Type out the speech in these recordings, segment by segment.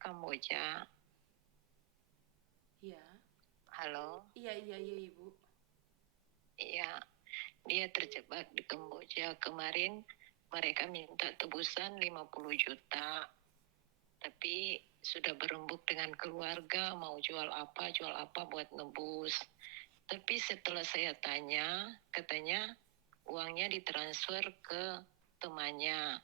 Kamboja. Iya. Halo? Iya, iya, iya, Ibu. Iya, dia terjebak di Kamboja. Kemarin mereka minta tebusan 50 juta. Tapi sudah berembuk dengan keluarga, mau jual apa buat nebus. Tapi setelah saya tanya, katanya uangnya ditransfer ke temannya.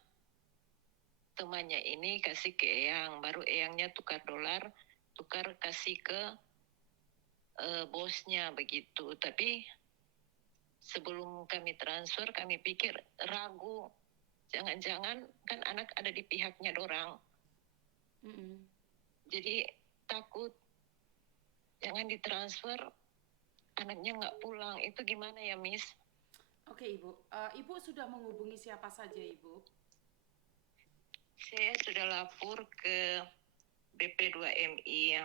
Temannya ini kasih ke Eyang, baru Eyangnya tukar dolar, tukar kasih ke bosnya begitu. Tapi sebelum kami transfer, kami pikir ragu, jangan-jangan kan anak ada di pihaknya dorang. Mm-mm. Jadi takut jangan ditransfer, anaknya nggak pulang. Itu gimana ya, Miss? Oke, Ibu. Ibu sudah menghubungi siapa saja, Ibu? Saya sudah lapor ke BP2MI ya.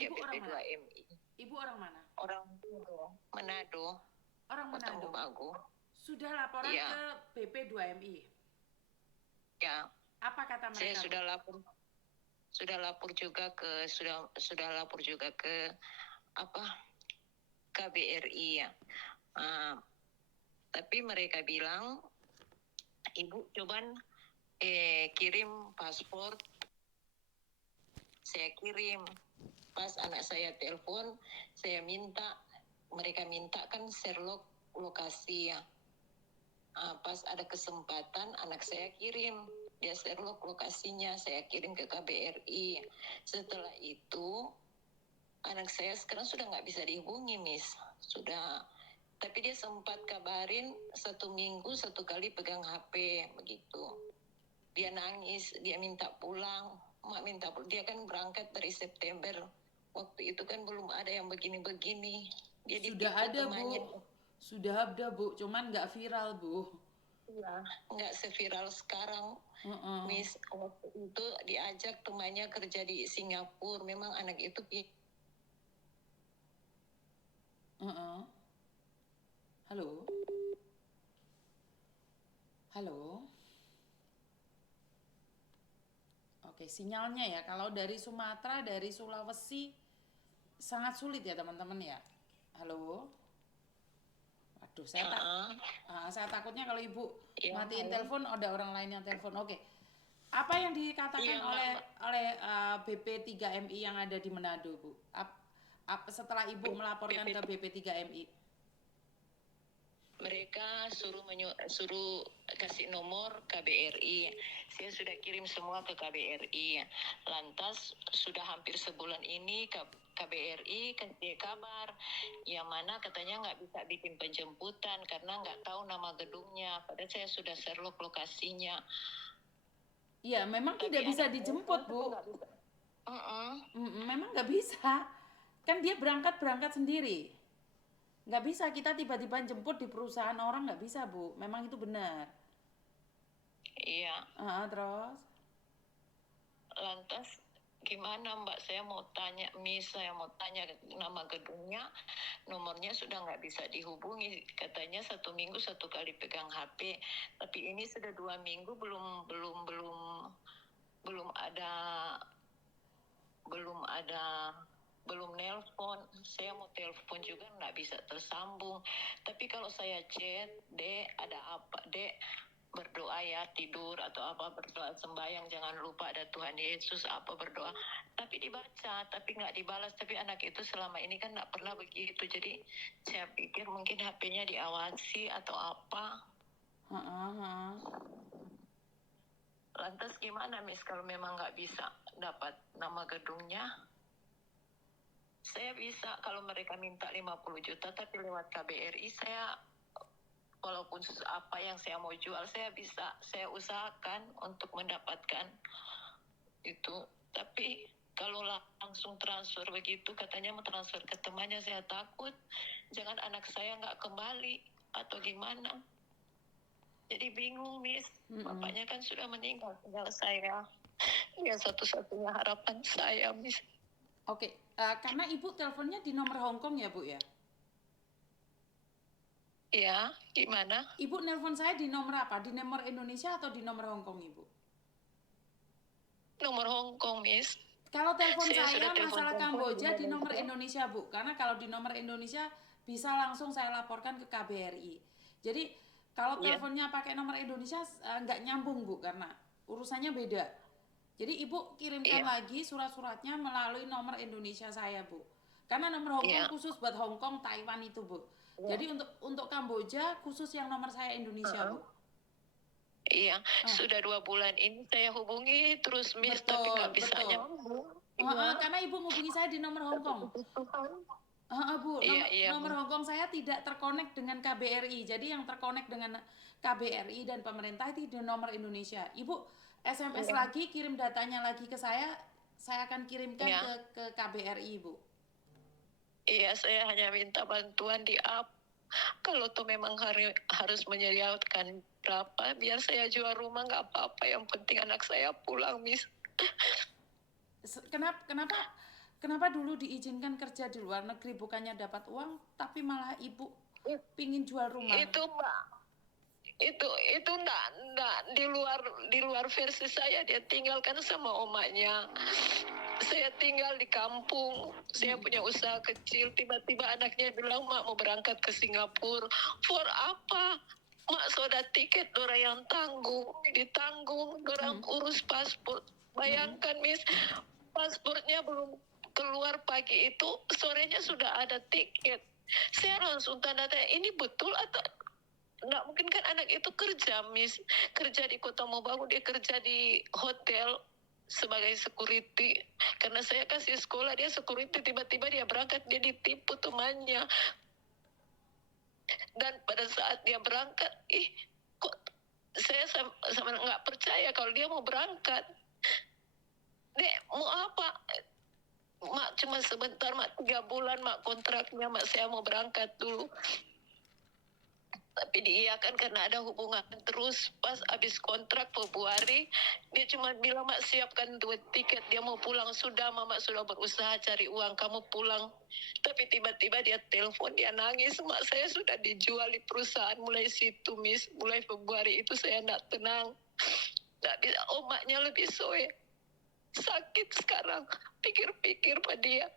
Ya Ibu orang mana? BP2MI. Ibu orang mana? Orang Manado, Orang Kota Manado. Mobagu. Sudah laporan ke Iya, BP2MI. ya. Apa kata Saya mereka, Bu? sudah lapor juga ke sudah lapor juga ke apa KBRI ya. Uh, tapi mereka bilang ibu coba kirim paspor. Saya kirim, pas anak saya telepon, saya minta, mereka minta kan Sherlock lokasi ya. Pas ada kesempatan anak saya kirim, dia Sherlock lokasinya, saya kirim ke KBRI. Setelah itu anak saya sekarang sudah nggak bisa dihubungi, Miss. Sudah, tapi dia sempat kabarin 1 minggu 1 kali pegang HP begitu. Dia nangis, dia minta pulang, mak minta pulang. Dia kan berangkat dari September. Waktu itu kan belum ada yang begini-begini. Dia Sudah ditipu ada, temannya. Bu. Sudah ada, Bu. Cuman nggak viral, Bu. Ya, nggak seviral sekarang. Heeh. Miss, waktu itu diajak temannya kerja di Singapura. Memang anak itu Heeh. Halo? Halo? Oke, sinyalnya ya. Kalau dari Sumatera, dari Sulawesi, sangat sulit ya, teman-teman ya. Halo? Waduh, saya takutnya kalau ibu ya, matiin halo. telepon ada orang lain yang telepon. Oke. Apa yang Iya, dikatakan Mbak. oleh BP3MI yang ada di Manado, Bu? Setelah ibu melaporkan ke BP BP3MI? mereka suruh kasih nomor KBRI. Saya sudah kirim semua ke KBRI. Lantas sudah hampir sebulan ini KBRI kasih kabar yang mana katanya nggak bisa bikin penjemputan karena nggak tahu nama gedungnya. Padahal saya sudah Sherlock lokasinya. Iya, memang Tapi tidak bisa anak saya dijemput, sekarang Bu. tetap nggak bisa. Memang nggak bisa. Kan dia berangkat sendiri. Nggak bisa kita tiba-tiba jemput di perusahaan orang, nggak bisa, Bu. Memang itu benar. Iya. Terus? Lantas gimana Mbak, saya mau tanya, Miss, saya mau tanya nama gedungnya, nomornya sudah nggak bisa dihubungi, katanya 1 minggu 1 kali pegang HP, tapi ini sudah 2 minggu belum ada belum ada belum nelpon. Saya mau telepon juga nggak bisa tersambung. Tapi kalau saya chat, Dek, ada apa, Dek? Berdoa ya, tidur atau apa, berdoa sembahyang, jangan lupa ada Tuhan Yesus, apa berdoa. Tapi dibaca, tapi nggak dibalas. Tapi anak itu selama ini kan nggak pernah begitu. Jadi saya pikir mungkin HP-nya diawasi atau apa. Heeh. Lantas gimana, Miss, kalau memang nggak bisa dapat nama gedungnya? Saya bisa kalau mereka minta 50 juta, tapi lewat KBRI saya, walaupun apa yang saya mau jual, saya usahakan untuk mendapatkan itu. Tapi kalau langsung transfer begitu, katanya mau transfer ke temannya, saya takut jangan anak saya nggak kembali atau gimana. Jadi bingung, Miss. Bapaknya kan sudah meninggal, tinggal saya. Ya satu-satunya harapan saya, Miss. Oke, karena ibu teleponnya di nomor Hong Kong ya, Bu ya? Ya, gimana? Ibu nelpon saya di nomor apa? Di nomor Indonesia atau di nomor Hong Kong, Ibu? nomor Hong Kong, Miss. Kalau telepon Saya saya sudah telepon masalah Hong Kong Kamboja di nomor Indonesia. Indonesia, Bu. Karena kalau di nomor Indonesia bisa langsung saya laporkan ke KBRI. Jadi kalau Iya. teleponnya pakai nomor Indonesia nggak nyambung, Bu, karena urusannya beda. Jadi Ibu kirimkan Iya. lagi surat-suratnya melalui nomor Indonesia saya, Bu. Karena nomor Hong Kong Iya. khusus buat Hong Kong, Taiwan itu, Bu. Iya. Jadi untuk Kamboja khusus yang nomor saya Indonesia, Bu. Iya, sudah 2 bulan ini saya hubungi terus, Miss, tapi nggak bisa Betul. nyambung. Iya. Karena Ibu ngubungi saya di nomor Hong Kong. Bu, Iya, nomor Bu. Hong Kong saya tidak terkonek dengan KBRI. Jadi yang terkonek dengan KBRI dan pemerintah itu di nomor Indonesia. Ibu SMS lagi, kirim datanya lagi ke saya akan kirimkan ke KBRI, Ibu. Iya, saya hanya minta bantuan di up. Kalau tuh memang harus menyediakan berapa, biar saya jual rumah nggak apa-apa. Yang penting anak saya pulang, Miss. Kenapa dulu diizinkan kerja di luar negeri bukannya dapat uang, tapi malah Ibu pingin jual rumah? Itu, Mbak. Itu enggak di luar versi saya. Dia tinggalkan sama omanya. Saya tinggal di kampung, saya punya usaha kecil, tiba-tiba anaknya bilang, Mak mau berangkat ke Singapura. For apa? Mak sudah tiket, orang yang ditanggung, orang urus paspor. Bayangkan, Miss, paspornya belum keluar pagi itu, sorenya sudah ada tiket. Saya langsung tanda tanya, ini betul atau nggak? Mungkin kan anak itu kerja, Miss, kerja di Kota Mobagu, dia kerja di hotel sebagai security. Karena saya kasih sekolah dia security, tiba-tiba dia berangkat, dia ditipu temannya. Dan pada saat dia berangkat, kok saya sama nggak percaya kalau dia mau berangkat. Dek, mau apa? Mak cuma sebentar, Mak 3 bulan, Mak kontraknya, Mak saya mau berangkat dulu. Tapi diiyakan karena ada hubungan terus. Pas habis kontrak Februari, dia cuma bilang, Mak siapkan 2 tiket, dia mau pulang. Sudah, Mama sudah berusaha cari uang, kamu pulang. Tapi tiba-tiba dia telepon, dia nangis, Mak saya sudah dijual di perusahaan. Mulai situ, Miss, mulai Februari itu saya tidak tenang. Tidak bisa, omaknya lebih soe. Sakit sekarang, pikir-pikir pada dia.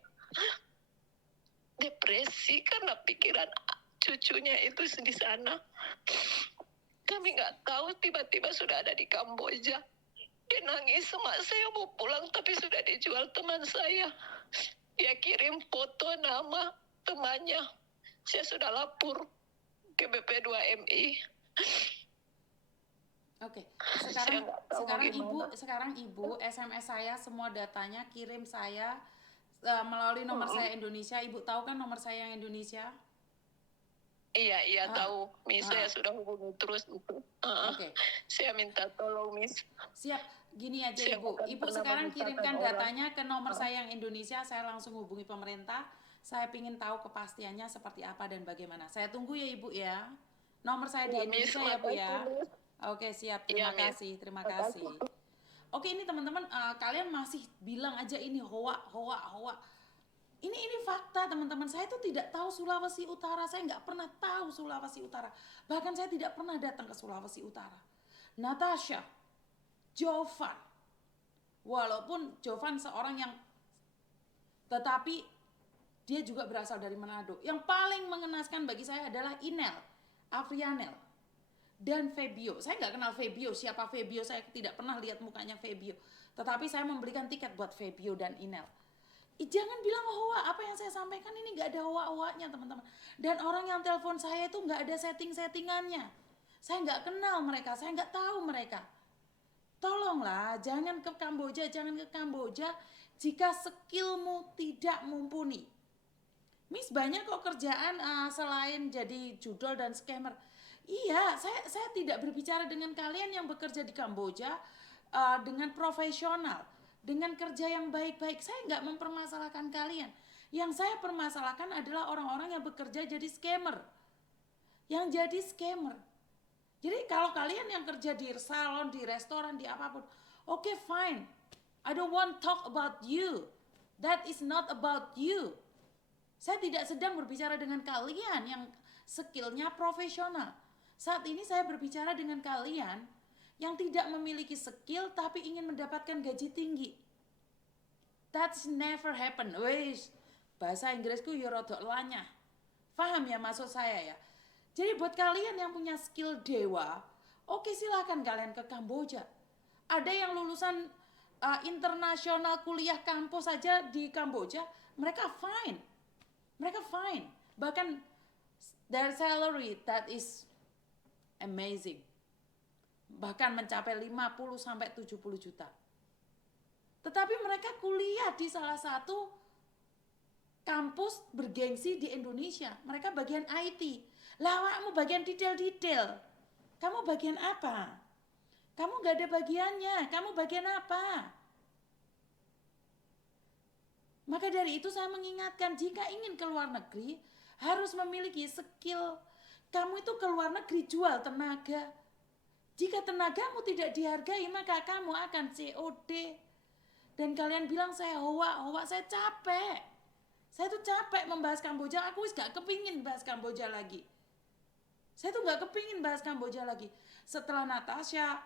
Depresi karena pikiran cucunya itu di sana. Kami nggak tahu, tiba-tiba sudah ada di Kamboja. Dia nangis, Mak saya mau pulang tapi sudah dijual teman saya. Dia kirim foto nama temannya. Saya sudah lapor ke BP2MI. Oke, sekarang Ibu SMS saya semua datanya, kirim saya melalui nomor saya Indonesia. Ibu tahu kan nomor saya yang Indonesia? Iya, tahu, Miss. Saya sudah hubungi terus itu. Oke. Saya minta tolong, Miss. Siap, gini aja Ibu. Ibu sekarang kirimkan datanya ke nomor saya yang Indonesia. Saya langsung hubungi pemerintah. Saya ingin tahu kepastiannya seperti apa dan bagaimana. Saya tunggu ya Ibu ya. Nomor saya di Indonesia ya Bu ya. Oke, siap. Terima kasih. Oke, ini teman-teman, kalian masih bilang aja ini hoa. Ini fakta teman-teman. Saya tuh tidak tahu Sulawesi Utara. Saya nggak pernah tahu Sulawesi Utara. Bahkan saya tidak pernah datang ke Sulawesi Utara. Natasha, Jovan, walaupun Jovan seorang yang, tetapi dia juga berasal dari Manado. Yang paling mengenaskan bagi saya adalah Inel, Afrianel, dan Febio. Saya nggak kenal Febio, siapa Febio, saya tidak pernah lihat mukanya Febio. Tetapi saya memberikan tiket buat Febio dan Inel. Jangan bilang hoa, apa yang saya sampaikan ini nggak ada hoa-hoanya teman-teman. Dan orang yang telepon saya itu nggak ada setting-settingannya. Saya nggak kenal mereka, saya nggak tahu mereka. Tolonglah, jangan ke Kamboja jika skillmu tidak mumpuni. Miss, banyak kok kerjaan selain jadi judol dan scammer. Iya, saya tidak berbicara dengan kalian yang bekerja di Kamboja dengan profesional, dengan kerja yang baik-baik. Saya nggak mempermasalahkan kalian. Yang saya permasalahkan adalah orang-orang yang bekerja jadi scammer. Jadi kalau kalian yang kerja di salon, di restoran, di apapun, okay, fine. I don't want talk about you. That is not about you. Saya tidak sedang berbicara dengan kalian yang skillnya profesional. Saat ini saya berbicara dengan kalian yang tidak memiliki skill tapi ingin mendapatkan gaji tinggi. That's never happen. Wes, bahasa Inggrisku ya rodok lanyah. Paham ya maksud saya ya? Jadi buat kalian yang punya skill dewa, oke silahkan kalian ke Kamboja. Ada yang lulusan internasional kuliah kampus saja di Kamboja, mereka fine. Mereka fine. Bahkan their salary that is amazing. Bahkan mencapai 50 sampai 70 juta. Tetapi mereka kuliah di salah satu kampus bergengsi di Indonesia. Mereka bagian IT. Lah awakmu bagian detail-detail. Kamu bagian apa? Kamu gak ada bagiannya. Kamu bagian apa? Maka dari itu saya mengingatkan, jika ingin ke luar negeri, harus memiliki skill. Kamu itu ke luar negeri jual tenaga. Jika tenagamu tidak dihargai, maka kamu akan COD. Dan kalian bilang saya hoa, saya capek. Saya tuh capek membahas Kamboja, aku gak kepingin bahas Kamboja lagi. Saya tuh gak kepingin bahas Kamboja lagi. Setelah Natasha,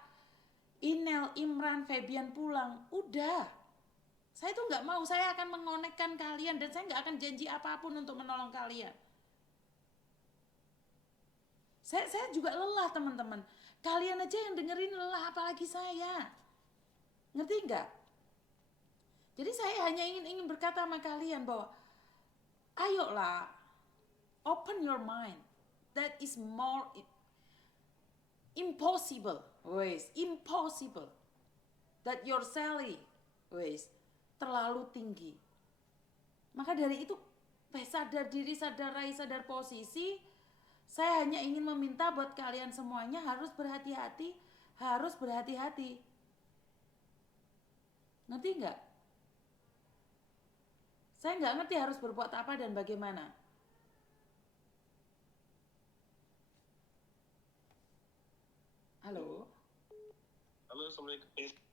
Inel, Imran, Febian pulang, udah. Saya tuh gak mau, saya akan mengonekkan kalian dan saya gak akan janji apapun untuk menolong kalian. Saya juga lelah teman-teman. Kalian aja yang dengerin lelah, apalagi saya. Ngerti gak? Jadi saya hanya ingin berkata sama kalian bahwa ayolah, open your mind. That is more impossible. Impossible. That your salary terlalu tinggi. Maka dari itu, sadar diri, sadar rai, sadar posisi. Saya hanya ingin meminta buat kalian semuanya harus berhati-hati. Harus berhati-hati. Ngerti nggak? Saya nggak ngerti harus berbuat apa dan bagaimana. Halo? Halo, Assalamualaikum.